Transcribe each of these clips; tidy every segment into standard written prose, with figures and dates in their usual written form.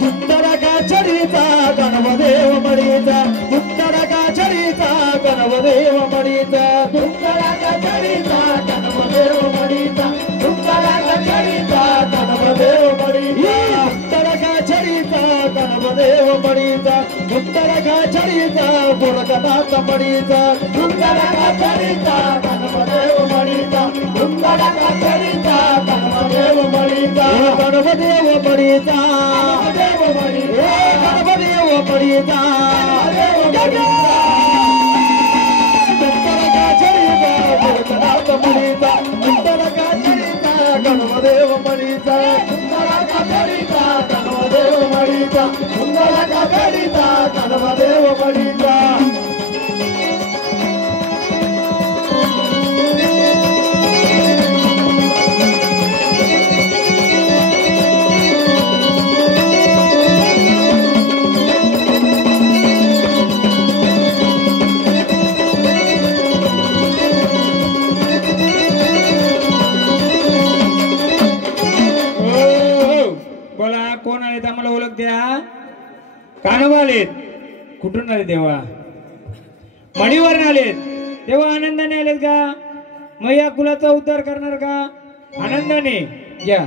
दुत्तडका चढीचा गणवदेव मडीचा दुत्तडका चढीचा गणवदेव मडीचा दुत्तडका चढीचा गणवदेव मडीचा दुत्तडका चढीचा गणवदेव मडीचा दुत्तडका चढीचा गणवदेव मडीचा दुत्तडका चढीचा गोरखनाथ मडीचा दुत्तडका चढीचा गणवदेव मडीचा दुत्तडका चढीचा गणवदेव मडीचा गणवदेव मडीचा गणपदेव मडीचा दुत्तडका चढीचा गोरखनाथ मडीचा दुत्तडका चढीचा गणवदेव मडीचा दुत्तडका चढीचा गणवदेव मडीचा दुत्तडका चढीचा गणवदेव मडीचा कोण आलेत आम्हाला ओळख द्या कानोबा आलेत कुठून आले देवा मडीवर आलेत तेव्हा आनंदाने आलेत का मग या कुलाचा उद्धार करणार का आनंदाने या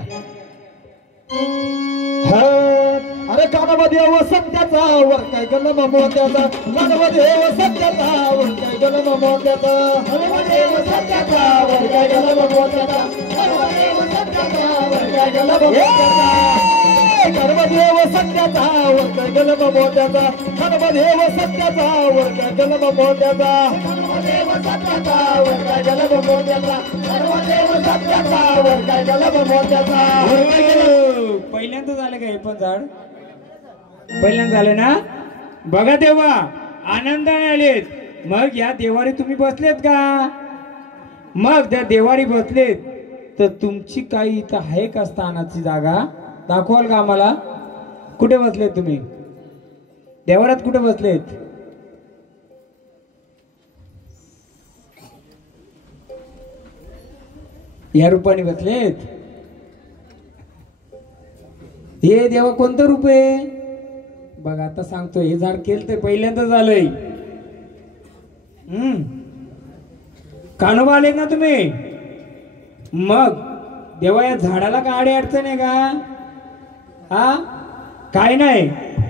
अरे कानवदेव सत्याचा वर काय गलम मोत्याचा कानवदेव सत्याचा वर काय गलम मोत्याचा कानवदेव सत्याचा वर काय गलम मोत्याचा कानवदेव सत्याचा वर काय गलम मोत्याचा कर्मदेव सत्याचा वर काय गलम मोत्याचा कर्मदेव सत्याचा वर काय गलम मोत्याचा कर्मदेव सत्याचा वर काय गलम मोत्याचा कर्मदेव सत्याचा वर काय गलम मोत्याचा पहिल्यांदा झालं का हे पण झाड पहिल्यांदा झालं ना बघा तेव्हा आनंदाने आलेत मग या देवारी तुम्ही बसलेत का मग त्या देवारी बसलेत तर तुमची काही इथं आहे का स्थानाची जागा दाखवाल का आम्हाला कुठे बसलेत तुम्ही देवारात कुठे बसलेत या रूपाने बसलेत हे देवा कोणतं रूप आहे बघा आता सांगतो हे झाड केलं पहिल्यांदा झालंय कानोबा आले ना तुम्ही मग देवा या झाडाला काय अडी अडचण आहे का हा काय नाही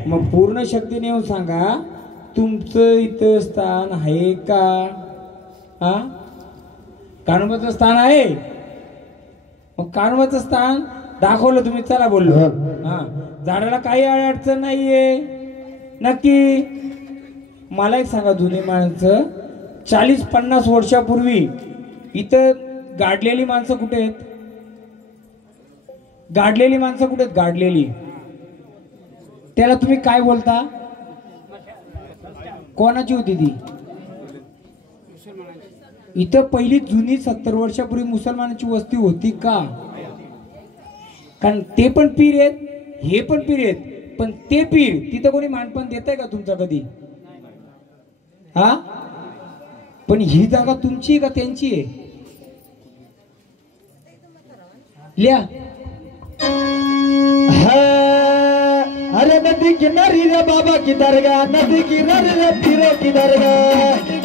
मग पूर्ण शक्तीने येऊन सांगा तुमचं इथं स्थान आहे का हा कानोबाचं स्थान आहे मग कानोबाचं स्थान दाखवलं तुम्ही चला बोललो हा झाडाला काही अडचण नाहीये नक्की मला एक सांगा जुनी माणसं 40-50 वर्षापूर्वी इथं गाडलेली माणसं कुठे आहेत गाडलेली माणसं कुठे आहेत गाडलेली त्याला तुम्ही काय बोलता कोणाची होती ती इथं पहिली जुनी 70 वर्षापूर्वी मुसलमानांची वस्ती होती का कारण ते पण पीर आहेत हे पण पीर आहेत पण ते पीर तिथं कोणी मानपण देत आहे का तुमचा कधी हा पण ही जागा तुमची का त्यांची आहे लिया अरे नदी किनारी रे बाबा की दरगाह नदी किनारी रे पीरो की दरगाह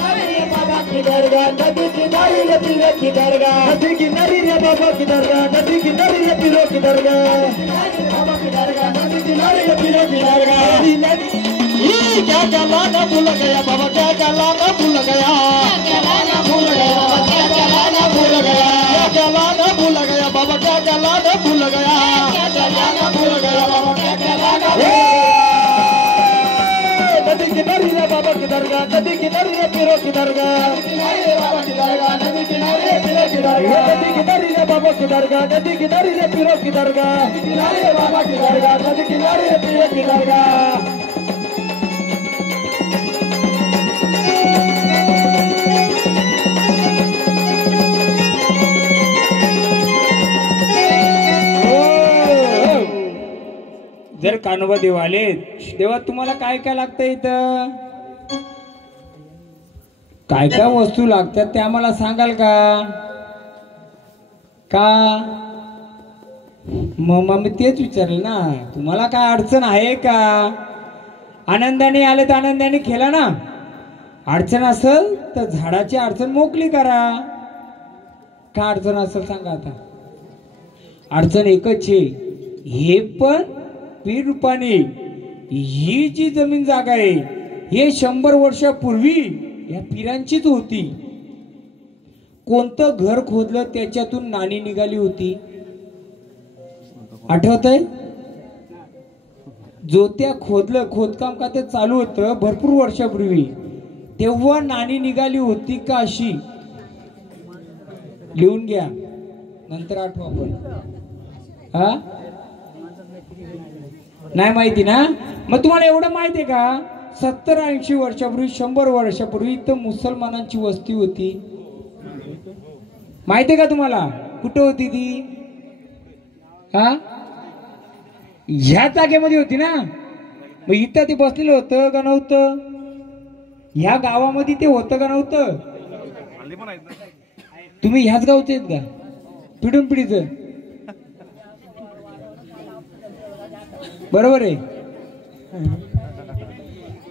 बाबा की दरगाह नदी किनारी रे पीरो की दरगाह नदी किनारी रे बाबा की दरगाह नदी किनारी रे पीरो की दरगाह बाबा की दरगाह नदी किनारी रे पीरो की दरगाह क्या क्या लाना भूल गया बाबा क्या क्या लाना भूल गया क्या लाना भूल गया क्या क्या लाना भूल गया क्या लाना भूल गया बाबा क्या क्या लाना भूल गया क्या लाना भूल गया बाबा क्या क्या लाना नदी किनारी रे बाबा की दरगाह नदी किनारी रे पीरो की दरगाह बाबा की दरगाह नदी किनारी रे पीरो की दरगाह नदी किनारी रे बाबा की दरगाह नदी किनारी रे पीरो की दरगाह किनारी रे बाबा की दरगाह नदी किनारी रे पीरो की दरगाह जर कानोबा देव आले तेव्हा तुम्हाला काय काय लागतं इथं काय काय वस्तू लागतात ते आम्हाला सांगाल का का मग मी तेच विचारलं ना, तुम्हाला काय अडचण आहे का? आनंदाने आले तर आनंदाने खेळा ना, अडचण असेल तर झाडाची अडचण मोकळी करा. का अडचण असेल सांगा आता? अडचण एकच आहे, हे पण पीर रूपाने ही जी जमीन जागा आहे हे 100 वर्षापूर्वी या पीरांचीच होती. कोणतं घर खोदलं त्याच्यातून नाणी निघाली होती, आठवतंय? जोत्या खोदलं, खोदकाम का ते चालू होतं भरपूर वर्षापूर्वी, तेव्हा नाणी निघाली होती का अशी? लिहून घ्या, नंतर आठवा आपण. हा नाही माहिती ना? मग तुम्हाला एवढं माहिती आहे का? 70-80 वर्षापूर्वी, 100 वर्षापूर्वी इथं मुसलमानांची वस्ती होती. माहिती आहे का तुम्हाला? कुठं होती ती? हा, ह्या जागेमध्ये होती ना. मग इथं ते बसलेलं होतं का नव्हतं? ह्या गावामध्ये ते होतं का नव्हतं? तुम्ही ह्याच गावचे आहेत का? पिढून पिढीचं बरोबर आहे.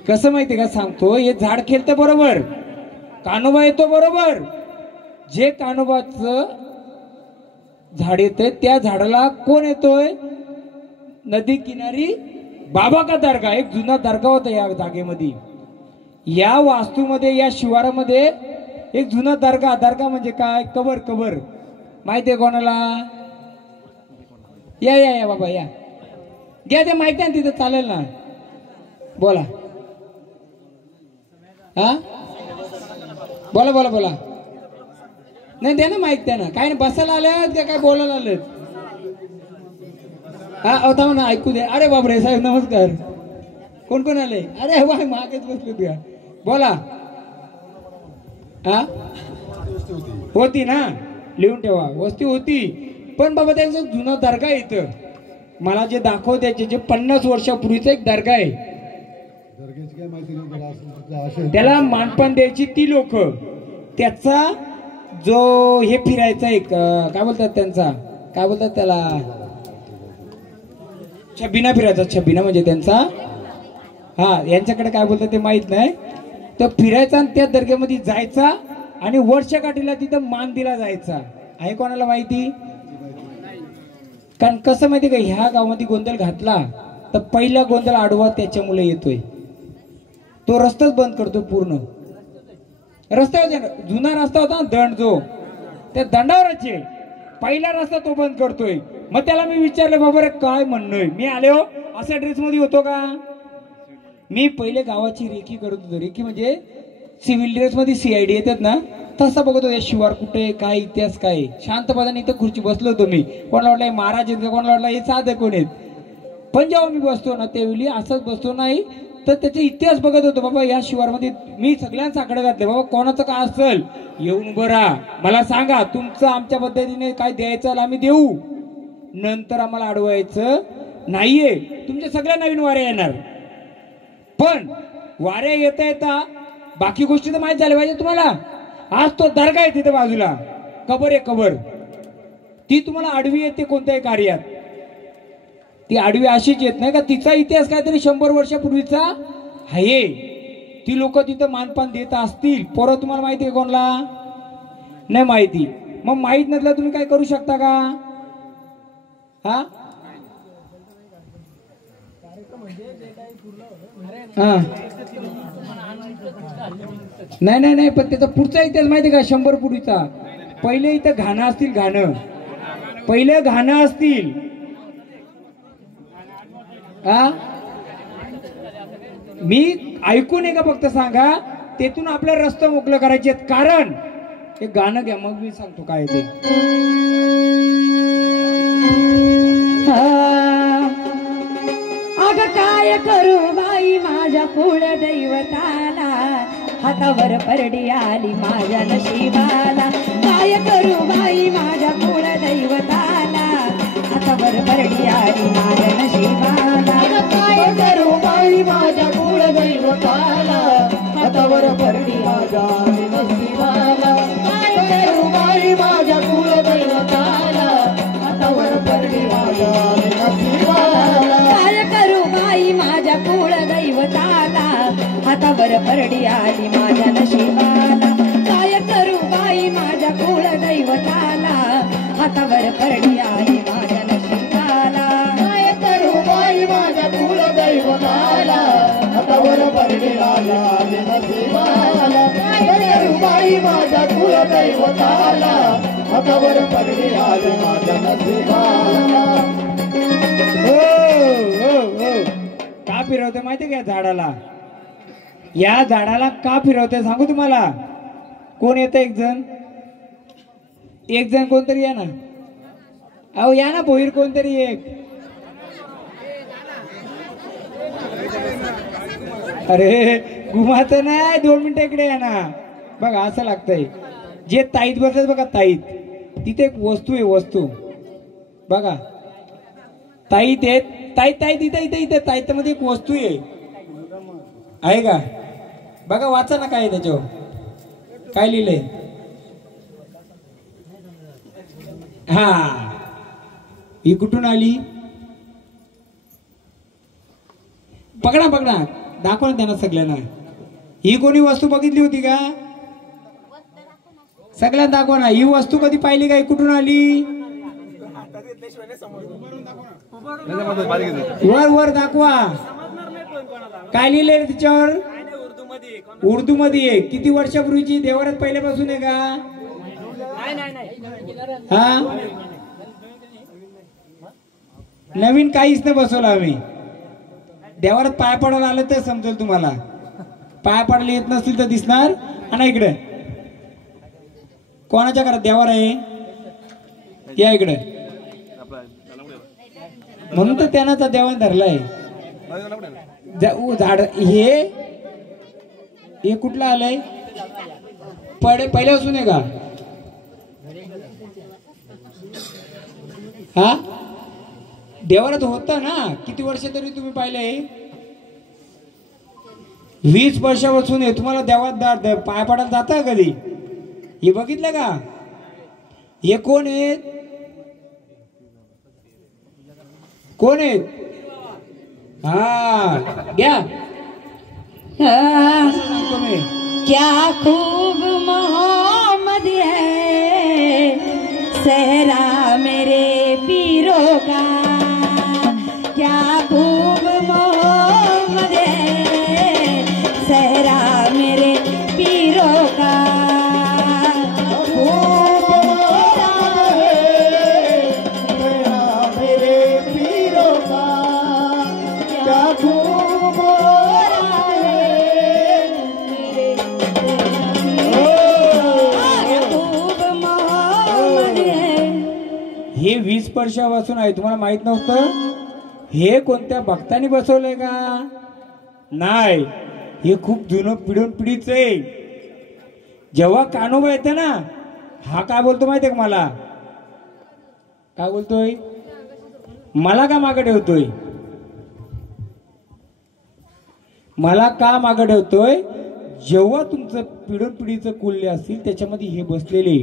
कसं माहितीये का सांगतो, हे झाड खेळतं बरोबर, कानोबा येतो बरोबर. जे कानोबाचं झाड येतंय त्या झाडाला कोण येतोय? नदी किनारी बाबा का दर्गा, एक जुना दर्गा होता या जागेमध्ये. या वास्तूमध्ये, या शिवारामध्ये एक जुना दर्गा. दर्गा म्हणजे काय? कबर. कबर माहितीये कोणाला? या या या बाबा या, घ्या ते माहिती आहे तिथं, चालेल ना? बोला. हा बोला बोला बोला. नाही द्या ना माहिती, द्या ना. काय नाही, बसायला आलेत का काय बोलायला आलेत? हा होता ना, ऐकू द्या. अरे बापरे साहेब नमस्कार. कोण कोण आले? अरे वा, मागेच बसलो तुया. बोला. हा होती ना, लिहून ठेवा, वस्ती होती. पण बाबा त्यांचं जुना दर्गा इथं मला जे दाखव त्याचे, जे 50 वर्षापूर्वीचा एक दर्गा आहे. त्याला मानपान द्यायची ती लोक. त्याचा जो हे फिरायचा एक काय बोलतात त्यांचा, काय बोलतात त्याला, छबिना फिरायचा. छबिना म्हणजे त्यांचा, हा यांच्याकडे काय बोलतात ते माहित नाही. तो फिरायचा आणि त्या दर्ग्यामध्ये जायचा आणि वर्षकाठीला तिथं मान दिला जायचा. आहे कोणाला माहिती? कारण कसं माहिती का, ह्या गावामध्ये गोंधळ घातला तर पहिला गोंधळ आडवा त्याच्यामुळे येतोय. तो रस्ताच बंद करतो पूर्ण. रस्त्यावर जुना रस्ता होता ना, दंड, जो त्या दंडावरच आहे पहिला रस्ता, तो बंद करतोय. मग त्याला मी विचारलं, बाबा रे काय म्हणणं? मी आले हो असा ड्रेस मध्ये होतो का? मी पहिले गावाची रेखी करत होतो. रेखी म्हणजे सिव्हिल ड्रेस मध्ये सीआयडी येतात ना, तसा बघत होतो शिवार कुठे, काय इतिहास काय. शांतपणाने इथं खुर्ची बसलो होतो मी. कोणाला वाटलं महाराज आहेत का, कोणाला वाटलं हे साधे कोण आहेत. पण जेव्हा मी बसतो ना त्यावेळी असंच बसतो नाही तर त्याचा इतिहास बघत होतो. बाबा या शिवारमध्ये मी सगळ्यांचा आकडे घातले. बाबा कोणाचं काय असेल येऊन उभं राहा, मला सांगा तुमचं आमच्या पद्धतीने काय द्यायचं आम्ही देऊ. नंतर आम्हाला अडवायचं नाहीये. तुमच्या सगळ्या नवीन वाऱ्या येणार, पण वाऱ्या येता येता बाकी गोष्टी तर माहीत झाल्या पाहिजे तुम्हाला. आज तो दर्गा आहे तिथे बाजूला, कबर आहे कबर, ती तुम्हाला आडवी येते कोणत्याही कार्यात. ती आडवी अशीच येत नाही का, तिचा इतिहास काहीतरी 100 वर्षापूर्वीचा आहे. ती लोक तिथं मानपान देत असतील. पोरं तुम्हाला माहिती आहे कोणला? नाही माहिती. मग माहित नसलं तुम्ही काय करू शकता का? हा हा नाही नाही नाही, पण त्याचा पुढचा इतिहास माहिती का? 100 पूर्वीचा. पहिले इथं घाणं असतील, घाणं पहिले घाणं असतील. हा मी ऐकून आहे का फक्त सांगा, तेथून आपल्या रस्ते मोकळं करायचे. कारण हे गाणं घ्या, मग मी सांगतो काय ते. अग काय करू बाई माझ्या कुळ दैवताला, हातावर परडी आली माझ्या नशिबाला. काय करू बाई माझ्या कुळ दैवताला, हातावर परडी आली माझ्या नशिबाला. काय करू बाई माझ्या कुळ दैवताला, हातावर परडी आली नशिबाला. काय करू बाई माझ्या कुळ दैवताला, हातावर परडी आली परडी आली माझ्या नशिबाला काय करू बाई माझ्या कुलदैवताला हातावर परडी आली माझ्या नशिबाला काय करू बाई माझ्या कुलदैवताला हातावर परडी आली नशिबाला काय करू बाई माझ्या कुलदैवताला हातावर परडी आली माझ्या नशिबाला का फिरवते माहिती का झाडाला या झाडाला का फिरवते सांगू तुम्हाला कोण येतं एक जण कोणतरी या ना अहो या ना भोईर कोणतरी एक अरे घुमात नाही 2 मिनिटं इकडे या ना बघा असं लागतंय जे ताईत बसत बघा ताईत तिथे एक वस्तू आहे वस्तू बघा ताईत आहे ताईत इथे ताईत मध्ये एक वस्तू आहे का बघा वाचा ना काय त्याच्यावर काय लिहिलंय हा ही कुठून आली पकडा दाखवा ना त्यांना सगळ्यांना ही कोणी वस्तू बघितली होती का सगळ्यांना दाखवा ना ही वस्तू कधी पाहिली का ही कुठून आली वर दाखवा काय लिहिलंय तिच्यावर उर्दू मध्ये किती वर्षापूर्वीची देवारात पहिल्यापासून आहे का हा नवीन काहीच नाही बसवलं आम्ही देवारात पाय पडायला आलं तर समजेल तुम्हाला पाय पडायला येत नसतील तर दिसणार आणि इकडे कोणाच्या घरात देवार आहे या इकडे म्हणून तर त्यांना देवान धरलाय झाड हे कुठलं आलंय पहिल्यापासून आहे का हा देवारात होता ना किती वर्ष तरी तुम्ही पाहिलंय 20 वर्षापासून आहे तुम्हाला देवात पाय पडायला जाता कधी हे बघितलं का हे कोण आहेत हा घ्या क्या खूब मोहम्मद है सहरा मेरे पीरों का क्या खूब मोहम्मद है सहरा मेरे पीरों का हे 20 वर्षापासून आहे तुम्हाला माहित नव्हतं हे कोणत्या भक्तांनी बसवलंय का नाही हे खूप जुनं पिढून पिढीच आहे जेव्हा कान्होबा येते ना हा काय बोलतो माहितीये का मला काय बोलतोय मला का मागे ठेवतोय मला का मागे ठेवतोय जेव्हा तुमचं पिढून पिढीचं कुल्ले असतील त्याच्यामध्ये हे बसलेले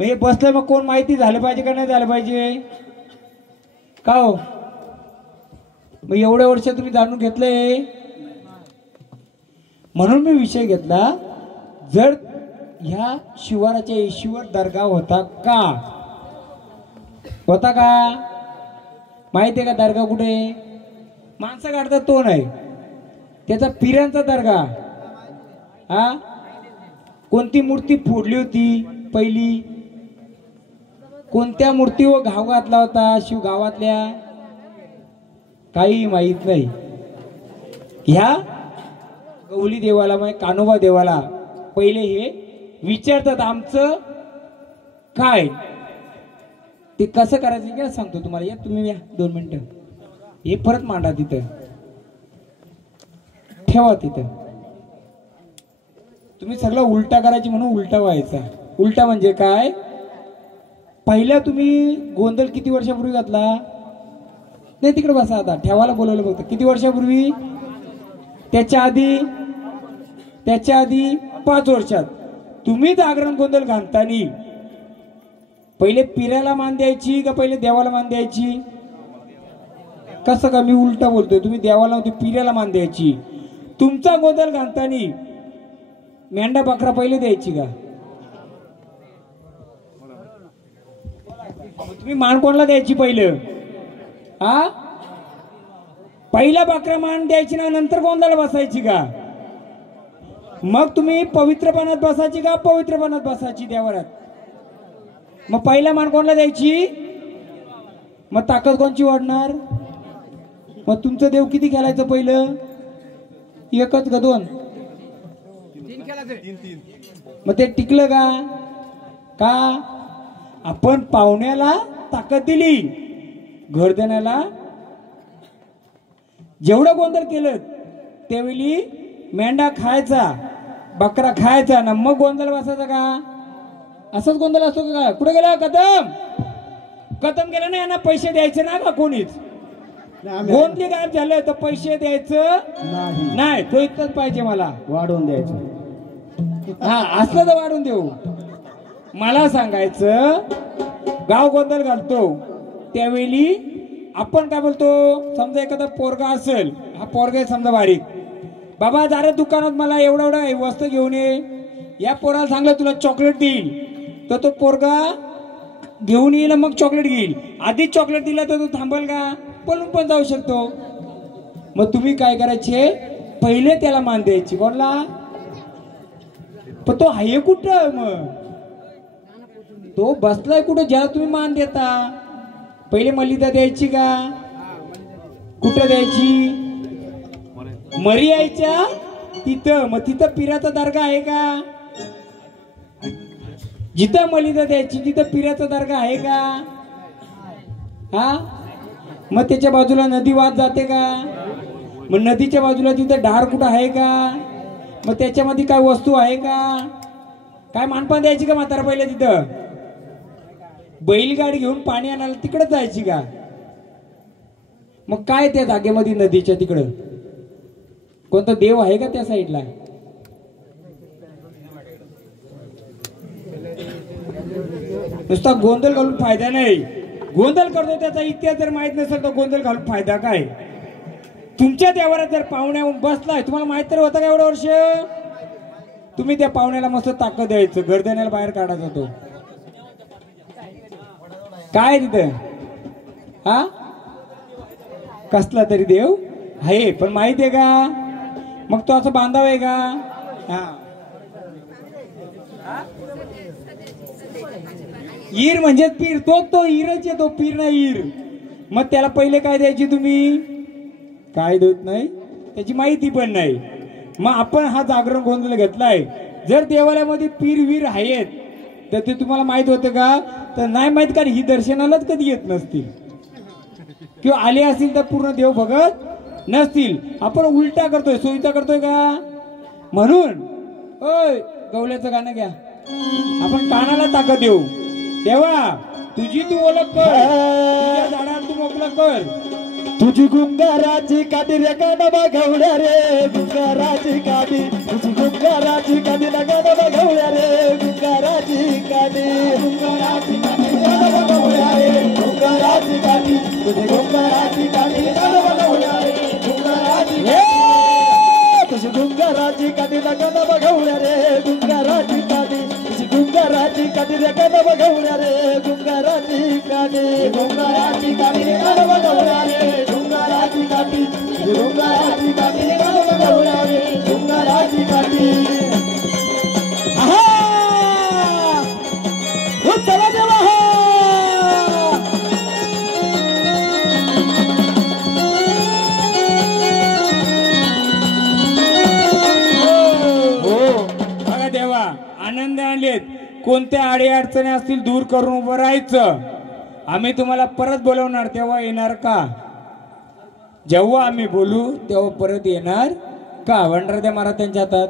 हे बसलं मग कोण माहिती झालं पाहिजे का नाही झालं पाहिजे का हो मग एवढ्या वर्ष तुम्ही जाणून घेतलंय म्हणून मी विषय घेतला जर ह्या शिवाराच्या ईश्वर दर्गा होता का माहितीये का दर्गा कुठे माणसं काढतात तो नाही त्याचा पिरांचा दर्गा हा कोणती मूर्ती फोडली होती पहिली कोणत्या मूर्तीवर घाव घातला होता शिव गावातल्या काही माहित नाही ह्या गवली देवाला म्हणजे कान्होबा देवाला पहिले हे विचारतात आमचं काय ते कसं करायचं काय सांगतो तुम्हाला या तुम्ही या 2 मिनिटं हे परत मांडा तिथं ठेवा तिथं तुम्ही सगळं उलटा करायची म्हणून उलटा व्हायचा उलटा म्हणजे काय पहिला तुम्ही गोंधळ किती वर्षापूर्वी घातला नाही तिकडे बसा आता ठेवायला बोलवलं फक्त किती वर्षापूर्वी त्याच्या आधी 5 वर्षात तुम्ही जागरण गोंधळ घालतानी पहिले पिऱ्याला मान द्यायची का पहिले देवाला मान द्यायची कसं का मी उलटा बोलतोय तुम्ही देवाला नव्हती पिऱ्याला मान द्यायची तुमचा गोंधळ घालतानी मेंढा बकरा पहिले द्यायची का? तुम्ही मान कोणाला द्यायची पहिलं? हा, पहिला बकरा मान द्यायची ना, नंतर गोंधळ बसायची का? मग तुम्ही पवित्रपणात बसायची का पवित्रपणात बसायची देवरात? मग पहिला मान कोणाला द्यायची? मग ताकद कोणची वाढणार? मग तुमचं देव किती खेळायचं पहिलं? एकच का दोन? मग ते टिकलं का? का आपण पाहुण्याला ताकद दिली, घर देण्याला जेवढं गोंधळ केलं त्यावेळी मेंढा खायचा, बकरा खायचा ना, मग गोंधळ बसायचा का? असंच गोंधळ असतो का? कुठे गेला कदम? कदम गेला ना, यांना पैसे द्यायचे ना का कोणीच? गोंधळी गायब झालं तर पैसे द्यायचं नाही, तो इतकंच पाहिजे मला, वाढवून द्यायचं. हा असलं तर वाढून देऊ. मला सांगायचं, गाव गोंधळ घालतो त्यावेळी आपण काय बोलतो? समजा एखादा पोरगा असेल, हा पोरगा समजा बारीक, बाबा जरा दुकानात मला एवढा एवढा वस्तू घेऊन ये, या पोराला सांगलं तुला चॉकलेट देईल, तर तो पोरगा घेऊन येईल, मग चॉकलेट घेईल. आधीच चॉकलेट दिला तर तो थांबल का? पळून पण जाऊ शकतो. मग तुम्ही काय करायचे? पहिले त्याला मान द्यायची. कोणला? पण तो आहे कुठं? मग तो बसलाय कुठं ज्याला तुम्ही मान देता? पहिले मलिदा द्यायची का? कुठं द्यायची? मरी यायच्या तिथं. मग तिथं पिराचा दर्गा आहे का? जिथं मलिदा द्यायची तिथं पिराचा दर्गा आहे का? हा, मग त्याच्या बाजूला नदी वाहत जाते का? मग नदीच्या बाजूला तिथं डार कुठं आहे का? मग त्याच्यामध्ये काय वस्तू आहे का? काय मानपान द्यायची का म्हातारा पहिले तिथं? बैलगाडी घेऊन पाणी आणायला तिकडे जायची का? मग काय त्या जागेमध्ये नदीच्या तिकडं कोणता देव आहे का त्या साईडला? नुसता गोंधळ घालून फायदा नाही. गोंधळ करतो त्याचा इतिहास जर माहित नसेल तर गोंधळ घालून फायदा काय? तुमच्या देवारात जर पाहुण्या बसलाय, तुम्हाला माहित तर होतं का एवढं वर्ष? तुम्ही त्या पाहुण्याला मस्त ताकद द्यायचं, घर देण्याला बाहेर काढायचा. तो काय तिथं? हा, कसला तरी देव आहे, पण माहित आहे का? मग तो असं बांधाव आहे का? हा, ईर म्हणजे पीर, तो ईरच आहे, तो पीर नाही ईर. मग त्याला पहिले काय द्यायची तुम्ही? काय देत नाही, त्याची माहिती पण नाही. मग आपण हा जागरण गोंधळ घेतलाय. जर देवालयामध्ये पीर वीर आहेत तर ते तुम्हाला माहित होतं का? तर नाही माहित, कारण ही दर्शनालाच कधी येत नसतील किंवा आले असतील तर पूर्ण देव बघत नसतील. आपण उलटा करतोय, सोयीचा करतोय का? म्हणून ओय गवल्याचं गाणं घ्या, आपण कानाला ताकद देऊ. देवा तुझी तू ओळख कर, तुझ्या झाडात तू मोकळं कर. तुझी गुंगाराची काठी रे गाणं गवळ्या रे, गुंगाराची काठी, तुझी गुंगाराची काठी रे गाणं गवळ्या रे, गुंगाराची काठी, गुंगाराची काठी गाणं गवळ्या रे, गुंगाराची काठी, तुझी गुंगाराची काठी गाणं गवळ्या रे, गुंगाराची, तुझी गुंगाराची काठी गाणं गवळ्या रे, गुंगाराची काठी, तुझी गुंगाराची काठी रे गाणं गवळ्या रे, गुंगाराची काठी, गुंगाराची काठी गाणं गवळ्या रे, गुंगाराची काठी, गुंगाराची काठी गाणं गवळ्या रे, गुंगाराची काठी. आहा, हो चला देवा. हो बघा देवा, आनंद आणलेत. कोणत्या आडे अडचणी असतील दूर करून उभं राहायचं. आम्ही तुम्हाला परत बोलवणार, तेव्हा येणार का? जेव्हा आम्ही बोलू तेव्हा परत येणार का? वंडरदेव महाराजांच्या हातात.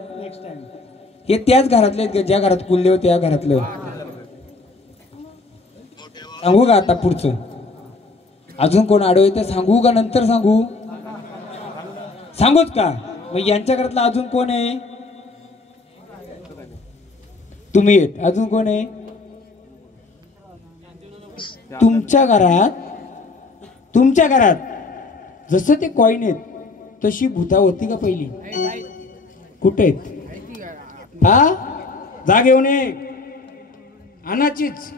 हे त्याच घरातले आहेत, ज्या घरात कुलदेव त्या घरातलं. सांगू का आता पुढचं? अजून कोण आडवे तर सांगू का नंतर सांगू? सांगूच का? मग यांच्या घरातला अजून कोण आहे? तुम्ही आहेत. अजून कोण आहे? तुमच्या घरात जसं ते कॉईन आहेत तशी भूता होती का पहिली? कुठे आहेत हा जा घेऊन ये अनाचीच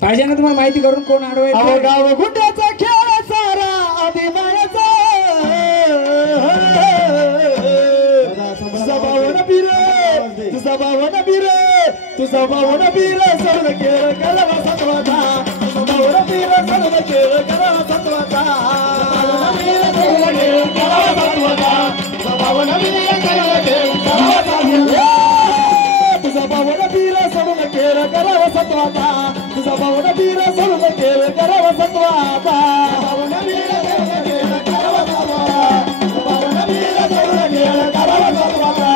पाहिजे ना तुम्हाला माहिती करून कोण आडवायचं गाव गुंड्याचा खेळ सारा आधी मायाचा तुझा भावना बीर तुझा भावना बीर तुझा भावना बीर सर्व खेळ करावा सत्वाचा तुझा भावना बीर सर्व खेळ करावा सत्वाचा तुझा भावना बीर सर्व खेळ करावा सत्वाचा तुझा भावना बीर सर्व खेळ करावा सत्वाचा तुझा भावना बीर सर्व खेळ करावा सत्वाचा भावना बीर सर्व खेळ करावा सत्वाचा भावना बीर सर्व खेळ करावा सत्वाचा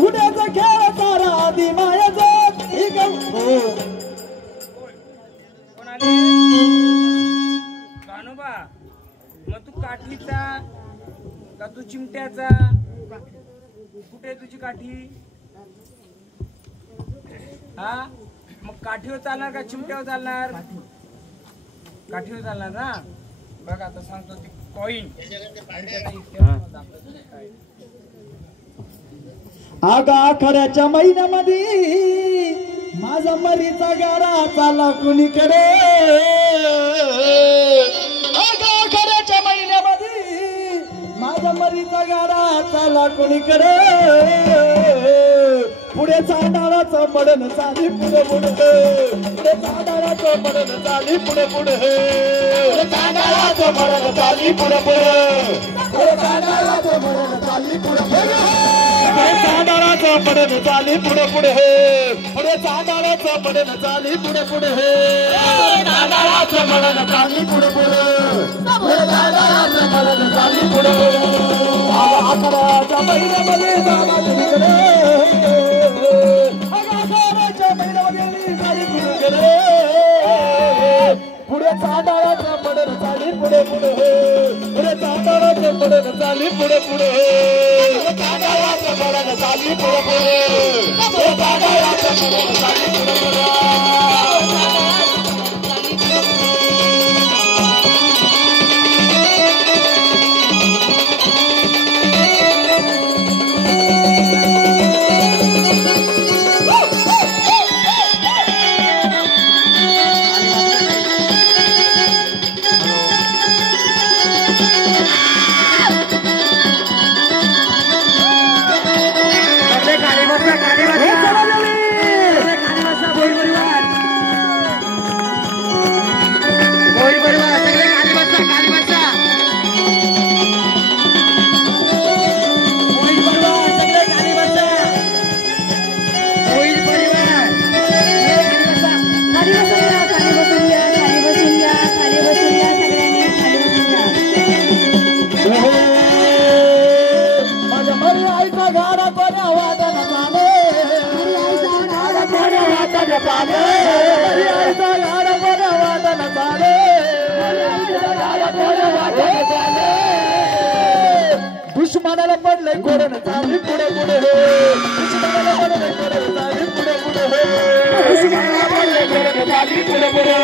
गुड्याचा खेळ सारा आधी मायाचा कानोबा मग तू काठीचा का तू चिमट्याचा कुठे तुझी काठी हा मग काठीवर चालणार का चिमट्यावर चालणार काठीवर चालणार ना बघ आता सांगतो ती कॉईन आगा आखाड्याच्या महिन्यामध्ये माझा मरीचा गाडा चाला कुणीकडे आगा आखाड्याच्या महिन्यामध्ये माझा मरीचा गाडा चाला कुणीकडे पुढे चांदाळाचं मडण चाली पुढे पुढे पुढे चांदाळाचं मडण चाली पुढे पुढे पुढे चांदाळाचं मडण चाली पुढे पुढे पुढे चांदाळाचं मडण चाली पुढे पुढे चांदाळाचं मडण चाली पुढे पुढे पुढे चांदाळाचं मडण चाली पुढे पुढे चांदाळाचं मडण चाली पुढे पुढे पुढे चांदाळाचं मडण चाली पुढे आखाड्याच्या महिन्यामध्ये जागा कुणीकडे आखाड्याच्या महिन्यामध्ये जागा कुणीकडे पुढे चांदाळाचं मडण चाली पुढे पुढे पुढे चांदाळाचं मडण चाली पुढे पुढे चांदाळाचं मडण चाली पुढे पुढे चांदाळाचं मडण चाली पुढे पुढे दुश्मनाला पडले कोरण चाली पुढे पुढे दुश्मनाला पडले कोरण चाली पुढे पुढे दुश्मनाला पडले कोरण चाली पुढे पुढे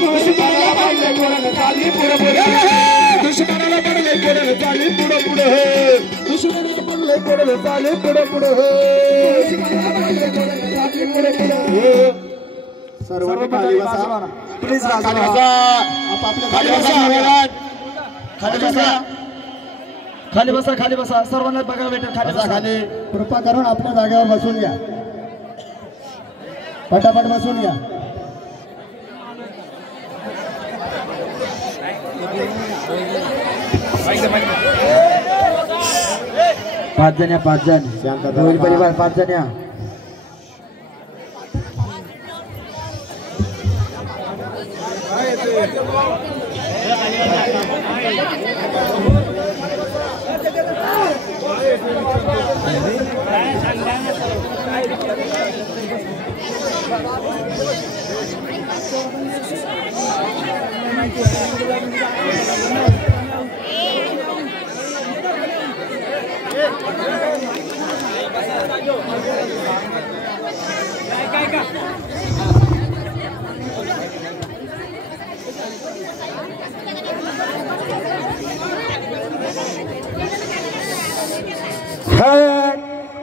दुश्मनाला पडले कोरण चाली पुढे पुढे दुश्मनाला पडले कोरण चाली पुढे पुढे दुश्मनाला पडले कोरण चाली पुढे पुढे दुश्मनाला पडले कोरण चाली पुढे पुढे सर्वांनी खाली बसा प्लीज खाली बसा आपापल्या खाली बसा खाली बसा खाली बसा खाली बसा सर्वांना बघा भेटेल खाली बसा खाली कृपा करून आपल्या जागेवर बसून घ्या पटापट बसून घ्या पाच जण परिवार 5 जण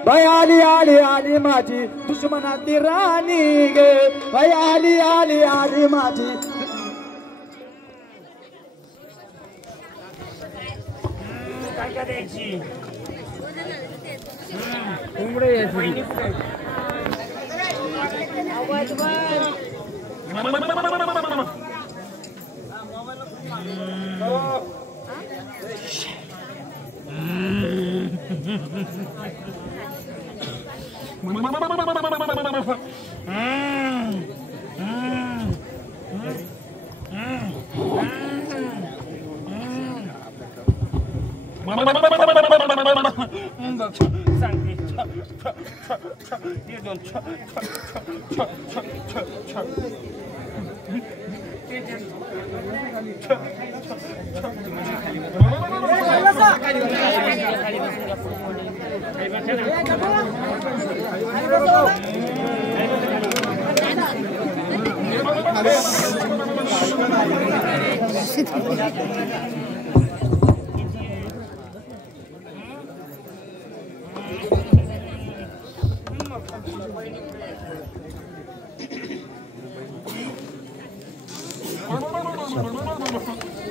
बाई आली आली आली माझी दुश्मनाची राणी गे बाई आली आली आली माझी काय काय द्यायची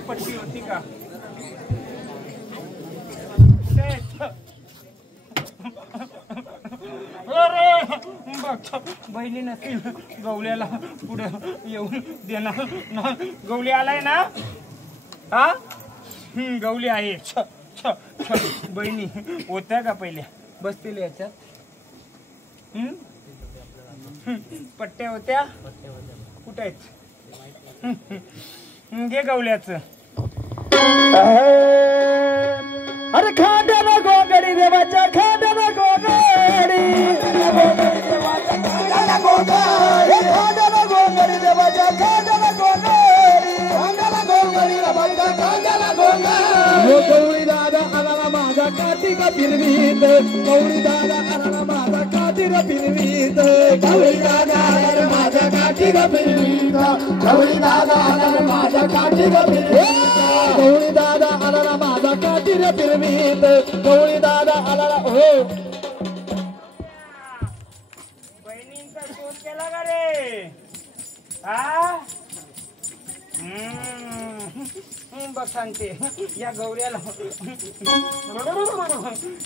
पट्टी होती का बहिणी नसतील गवल्याला पुढे येऊन देणार ना गवली आलाय ना हा गवली आहे बहिणी होत्या का पहिल्या बसतील याच्यात पट्ट्या होत्या कुठे आहेत घे गवल्याचं अरे खांद्याला गोगडी देवाच्या खांद्याला गोगडी खांद्याला गोगडी देवाच्या खांद्याला गोगडी गौरी दादा आला माझा कार्तिक फिरवीत गौरी दादा आला माझा कार्तिक फिरवीत गौरी दादा आला माझा कार्तिक फिरवीत गौरी दादा आला माझा कार्तिक फिरवीत गौरी दादा आला माझा कार्तिक फिरवीत गौरी दादा आला हो बहिणींचा शोध केला का रे हा बघ सांगते या गौऱ्याला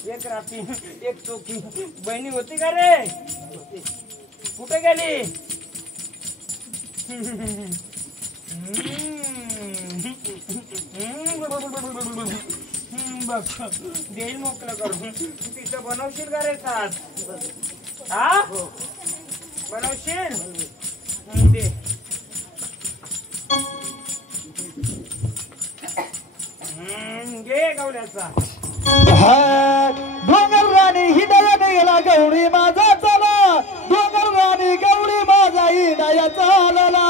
एक रात्री एक चोकी बहिणी होती का रे कुठे गेली बघ देईल मोकळं करून तिचं बनवशील का रे सास हा बनवशील दे घे गवल्याचा डोंगर राणी हिदया गेला गौरी माझा चला डोंगर राणी गौरी माझा हिदया चालला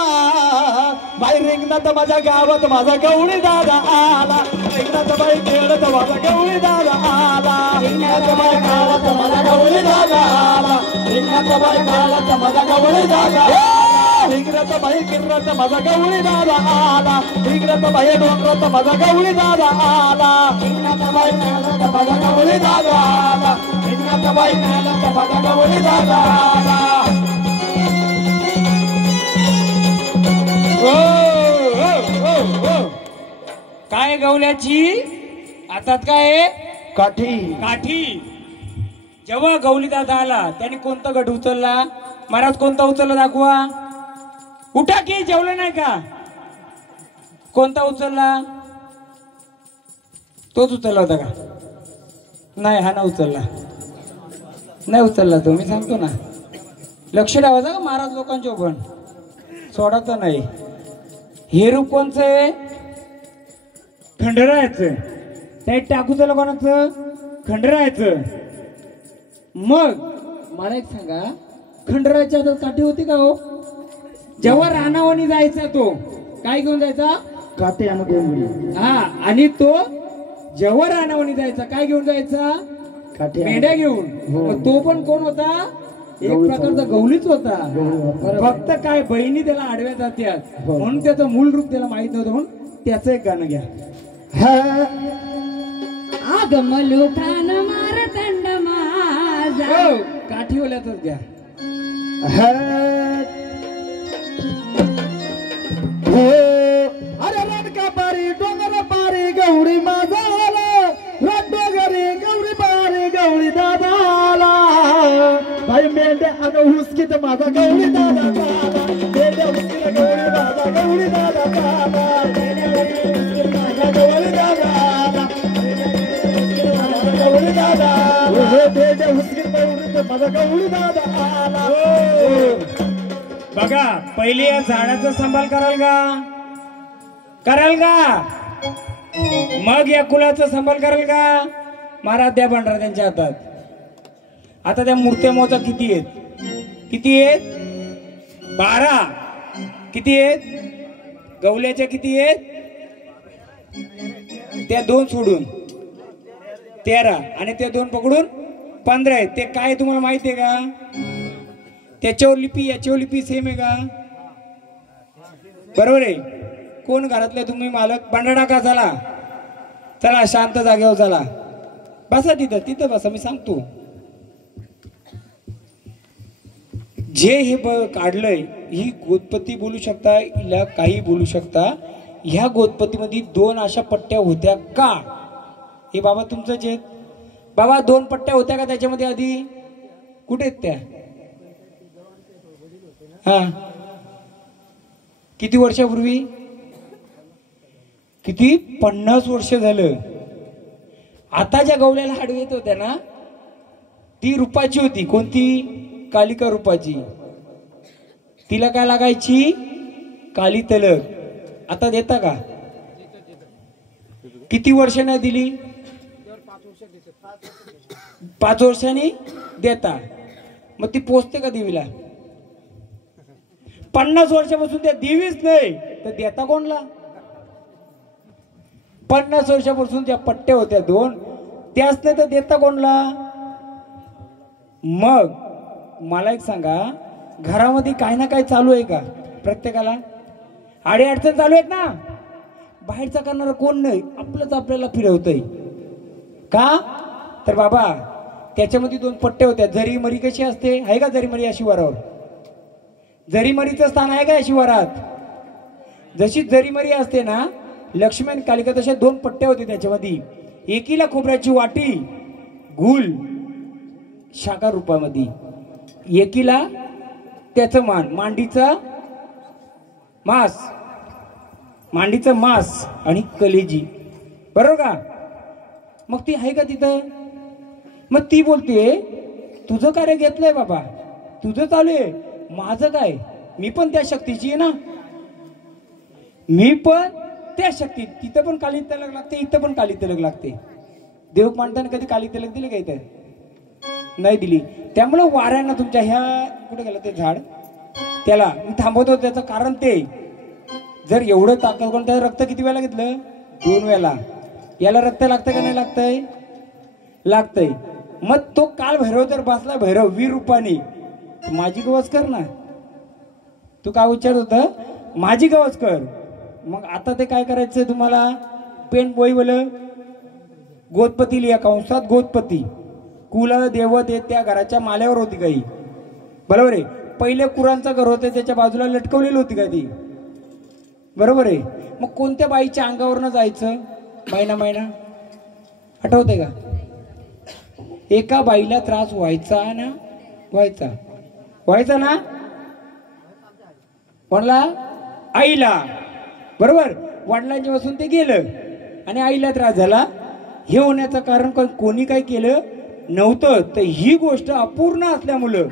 बाई रिंगणात माझ्या गावात माझा गौरी दादा आला रिंगणात बाई खेळत माझा गौरी दादा आला रिंगणात बाई गावात माझा गौरी दादा आला रिंगणात बाई गावात माझा गौरी दादा हिंगरात बाई किरणात माझा गवळी दादा आला हिंगरात बाई डोंगरात माझा गवळी दादा आला हिंगरात बाई नालात माझा गवळी दादा आला हिंगरात बाई नालात माझा गवळी दादा आला काय गवल्याची हातात काय काठी काठी जेव्हा गवली दादा आला त्याने कोणता गट उचलला महाराज कोणता उचलला दाखवा उठा की जेवलं नाही का कोणता उचलला तोच उचलला होता का नाही हा ना उचलला नाही उचलला तो मी सांगतो ना लक्ष ठेवायचं का महाराज लोकांच्या पण सोडायचं नाही हे रूप कोणचं आहे? खंडरायाचं. त्यात टाकू त्याला कोणाचं? खंडरायाचं. मग मला एक सांगा, खंडरायाच्या हातात काठी होती का हो? जेव्हा रानावणी जायचा तो काय घेऊन जायचा? काटे आणून घेऊन. हा, आणि तो जेव्हा रानावणी जायचा काय घेऊन जायचा? काटे मेंढ्या घेऊन. मग तो पण कोण होता? एक प्रकारचा गवळीच होता. फक्त काय बहिणी त्याला आडव्या जात्यात म्हणून त्याचं मूळ रूप त्याला माहित नव्हतं, म्हणून त्याचं एक गाणं घ्या. आगमलू कान मारतंड माझा. काठीवाल्याच घ्या. अरे रडका पारी डोंगर पारी गौरी माझाला, डोंगरी गौरी पारी गौरी दादाला. भाई मेंढ्या अन हुसकीत माझा गौरी दादा दादा, मेंढ्या हुसकीत गौरी दादा गौरी दादा दादा, माझा गौरी दादा गौरी दादा, मेंढ्या हुसकीत गौरी माझा गौरी दादा आला. बघा, पहिले या झाडाचा सांभाळ कराल का? कराल का? मग या कुलाचा सांभाळ कराल का? महाराज द्या भांडार त्यांच्या हातात. आता त्या मूर्त्या मोजा किती आहेत? किती आहेत? 12. किती आहेत? गवल्याच्या किती आहेत? त्या 2 सोडून 13 आणि त्या 2 पकडून 15 आहेत. ते काय तुम्हाला माहिती आहे का? त्याच्यावर लिपी याच्यावर लिपी सेम आहे का? बरोबर आहे. कोण घरातले तुम्ही मालक? भांडा का? चला चला शांत जागेवर चला, बसा तिथं तिथं बसा, मी सांगतो. जे हे काढलंय ही गोतपत्ती बोलू शकता, हिला काही बोलू शकता. ह्या गोतपत्तीमध्ये 2 अशा पट्ट्या होत्या का? हे बाबा तुमचं जे बाबा 2 पट्ट्या होत्या का त्याच्यामध्ये आधी? कुठे आहेत त्या? हा, किती वर्षापूर्वी? किती? 50 वर्ष झालं. आता ज्या गवल्याला हाडू येत होत्या ना, ती रुपाची होती. कोणती? कालिका रूपाची. तिला काय लागायची? काली तलक. आता देता का? किती वर्ष नाही दिली? 5 वर्षांनी देता. मग ती पोचते का देवीला? 50 वर्षापासून त्या देवीच नाही तर देता कोणला? 50 वर्षापासून त्या पट्ट्या होत्या 2, त्याच नाही तर देता कोणला? मग मला एक सांगा, घरामध्ये काही ना काही चालू आहे का? प्रत्येकाला आडी अडचण चालू आहेत ना. बाहेरचा करणारा कोण नाही, आपलंच आपल्याला फिरवतंय का? तर बाबा त्याच्यामध्ये 2 पट्ट्या होत्या. जरी मरी कशी असते? आहे का जरी मरी या शिवारावर? जरी मरीचं स्थान आहे का या शिवारात? जशी जरी मरी असते ना लक्ष्मी आणि कालिका, तशा 2 पट्ट्या होते त्याच्यामध्ये. एकीला खोबऱ्याची वाटी गुल शाखा रूपामध्ये, एकीला त्याचं मांडीचं मांस आणि कलेजी. बरोबर का? मग ती आहे का तिथं? मग ती बोलते तुझं कार्य घेतलंय बाबा, तुझं चालू आहे, माझं काय? मी पण त्या शक्तीची आहे ना, मी पण त्या शक्ती. तिथं पण काली तिलक लागते, इथं पण काली तिलक लागते. देव मांडताना कधी काली तिलक दिली का? इथं नाही दिली. त्यामुळे वाऱ्यांना तुमच्या ह्या कुठे गेलं ते झाड, त्याला मी थांबवतो. त्याचं कारण ते, जर एवढं ताकद करून त्याचं रक्त किती वेळा घेतलं? 2 वेळा. याला रक्त लागतं का नाही लागतंय? लागतंय. मग तो काल भैरव जर बसला, भैरव वीर रूपाने, माझी गवस कर ना. तू काय विचारत होता? माझी गवस कर. मग आता ते काय करायचं तुम्हाला? पेन बोई बोल गोतपती लिहा, कंसात गोतपती. कुल देवत येत त्या घराच्या माल्यावर होती काही. बरोबर आहे. पहिले कुरांचं घर होते, त्याच्या बाजूला लटकवलेली होती का ती? बरोबर आहे. मग कोणत्या बाईच्या अंगावरनं जायचं महिना? आठवतंय का? एका बाईला त्रास व्हायचा ना, व्हायचा ना. कोणला? आईला. बरोबर. वडिलांच्या पासून ते गेलं आणि आईला त्रास झाला. हे होण्याचं कारण कोणी काय केलं नव्हतं. तर ही गोष्ट अपूर्ण असल्यामुळं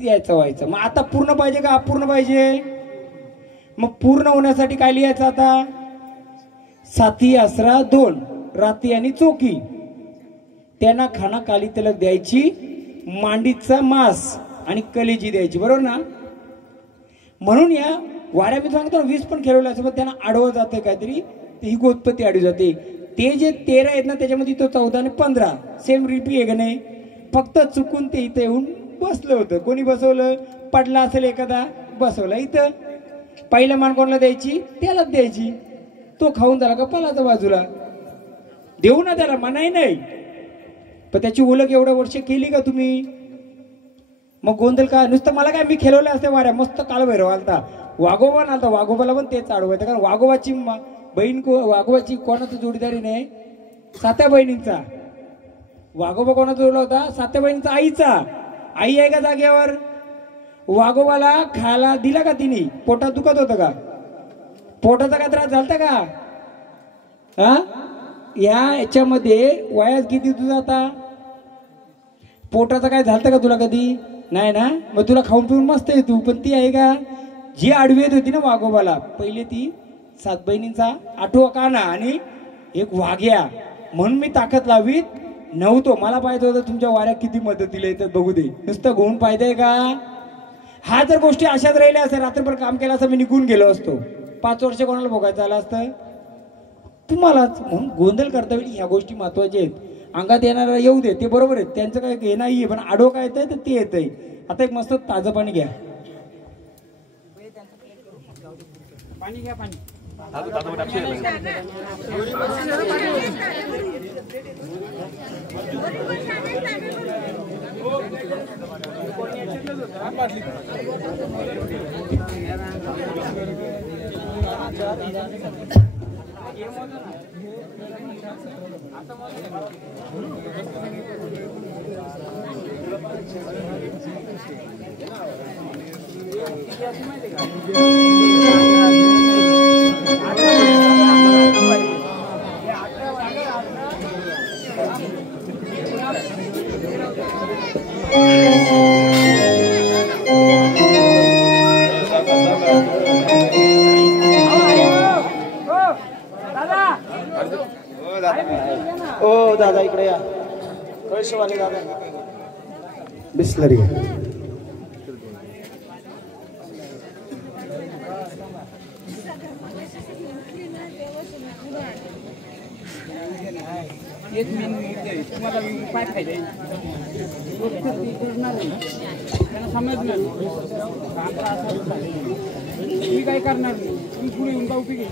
यायचं व्हायचं. मग आता पूर्ण पाहिजे का अपूर्ण पाहिजे? मग पूर्ण होण्यासाठी काय लिहायचं आता? साथी आसरा 2 राती आणि चोकी, त्यांना खाना काली तिलक द्यायची, मांडीचा मांस आणि कलेजी द्यायची. बरोबर ना? म्हणून या वाड्या मी सांगतो 20 पण खेळवलं असं, पण त्यांना आडवं जाते काहीतरी, ही गोत्पत्ती आडवी जाते. ते जे 13 आहेत ना त्याच्यामध्ये तो 14 आणि 15 सेम रिपी आहे का नाही? फक्त चुकून ते इथं येऊन बसलं होतं. कोणी बसवलं? पडला असेल एखादा, बसवला इथं. पहिलं मान कोणाला द्यायची? त्यालाच द्यायची. तो खाऊन झाला का पलाचा बाजूला, देऊ ना त्याला, मनाई नाही. पण त्याची ओळख एवढ्या वर्ष केली का तुम्ही? मग गोंधळ का? नुसतं मला काय, मी खेळवलं असते वाऱ्या, मस्त काळभैरव आलता, वाघोबा आलता, वाघोबाला पण तेच आडवायचं. कारण वाघोबाची बहीण वाघोबाची कोणाचा जोडीदारी नाही? सात्या बहिणींचा. वाघोबा कोणाचा जोडला होता? सात्या बहिणींचा आईचा. आई आहे का जागेवर? वाघोबाला खायला दिला का तिने? पोटात दुखत होतं का? पोटाचा काय त्रास झालता का? हा, याच्यामध्ये वयास किती तुझा आता? पोटाचा काय झालतं का तुला कधी? नाही ना? मग तुला खाऊन पिऊन मस्त आहे तू. पण ती आहे का जी आडवी येत होती ना वाघोबाला, पहिले ती 7 बहिणींचा 8वा काना आणि एक वाघ्या, म्हणून मी ताकद लावीत नव्हतो. मला पाहिजे होतं तुमच्या वाऱ्यात किती मदतीला येतात बघू दे. नुसतं घेऊन पाहिजे का? हा जर गोष्टी अशाच राहिल्या असं, रात्रभर काम केलं असं, मी निघून गेलो असतो. 5 वर्ष कोणाला भोगायचं आलं असतं? तुम्हालाच. म्हणून गोंधळ करता वेळी ह्या गोष्टी महत्वाच्या आहेत. अंगात येणारा येऊ दे, ते बरोबर आहे, त्यांचं काय हे नाहीये, पण आडो काय येतंय तर ते येतंय. आता एक मस्त ताजं पाणी घ्या. पाणी घ्या, पाणी. ओ दादा इकडे या. कळशवाले दादा, बिस्लरी. तुम्हाला उपाय खायला समजणार मी काय करणार? तुम्ही पुढे येऊन का उपयोगी?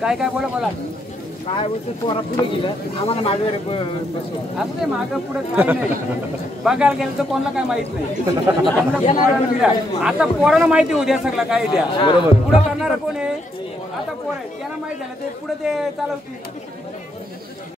काय काय बोला बोला. काय बोलतो? पोरा पुढे गेलं, आम्हाला मागे बसलं. आपले मागं पुढे काय नाही. बघायला गेलं तर कोणाला काय माहित नाही. आता पोरांना माहिती होऊ द्या सगळं काय द्या. पुढे करणार कोण आहे? आता पोर आहे, त्यांना माहित झालं ते पुढे ते चालवतील.